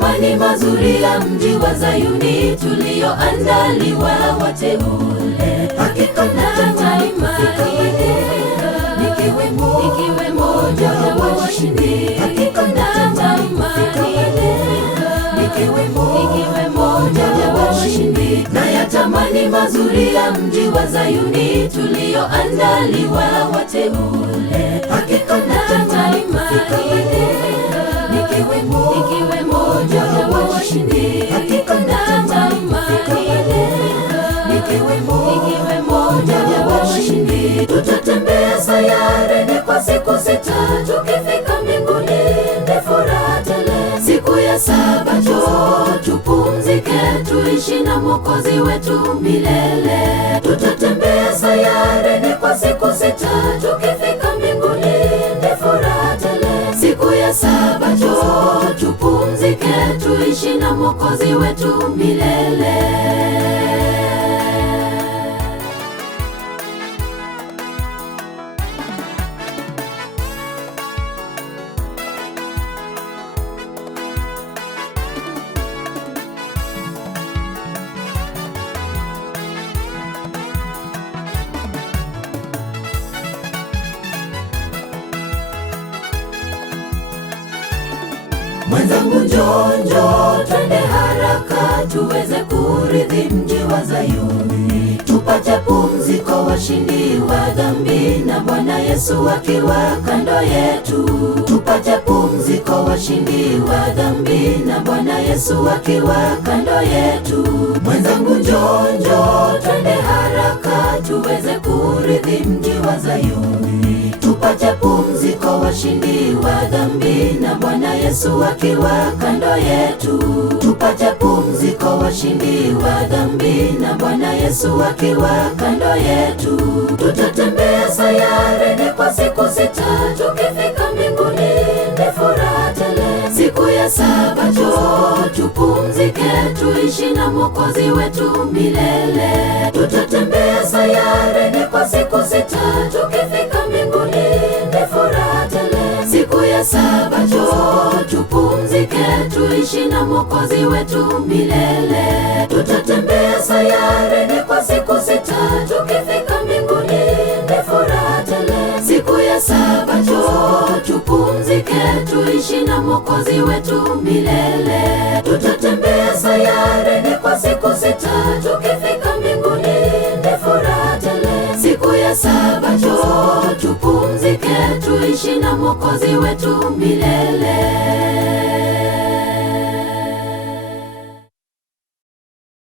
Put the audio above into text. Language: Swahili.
Nayatamani mazuri ya mji wa Zayuni tulioandaliwa wateule. Hakika natamani nikiwe mmoja wa washindi. Hakika natamani nikiwe mmoja wa washindi. Nayatamani mazuri ya mji wa Zayuni tulioandaliwa wateule. Hakika natamani nikiwe mmoja wa washindi. Hakika natamani nikiwe mmoja wa washindi. Tutatembea sayareni kwa siku 6, tukifika mbinguni ni furaha tele. Siku ya Sabato tupumzike, tuishi na Mwokozi wetu milele. Tutatembea sayareni kwa siku 6, tukifika mbinguni ni furaha tele. Siku ya Sabato tupumzike, tuishi na Mwokozi wetu milele. Mwenzangu njoo, twende haraka tuweze kurithi mji wa Zayuni, tupate pumziko, washindi wa dhambi na Bwana Yesu akiwa kando yetu. Tupate pumziko, washindi wa dhambi na Bwana Yesu akiwa kando yetu. Mwenzangu njoo, twende haraka tuweze kurithi mji wa Zayuni, tupate pumziko, washindi wa dhambi na Bwana Yesu akiwa kando yetu. Tupate pumziko, washindi wa dhambi na Bwana Yesu akiwa kando yetu. Tutatembea sayareni kwa siku 6, tukifika mbinguni ni furaha tele. Siku ya Sabato tupumzike, tuishi na Mwokozi wetu milele. Tutatembea sayareni kwa siku 6, tukifika mbinguni ni furaha tele. Siku ya Sabato tupumzike, tuishi na Mwokozi wetu milele. Tutatembea sayareni kwa siku 6, tukifika mbinguni ni furaha tele. Siku ya Sabato tupumzike, tuishi na Mwokozi wetu milele. Tutatembea sayareni kwa siku 6, tukifika mbinguni ni furaha tele. Siku ya Sabato tupumzike, tuishi na Mwokozi wetu milele.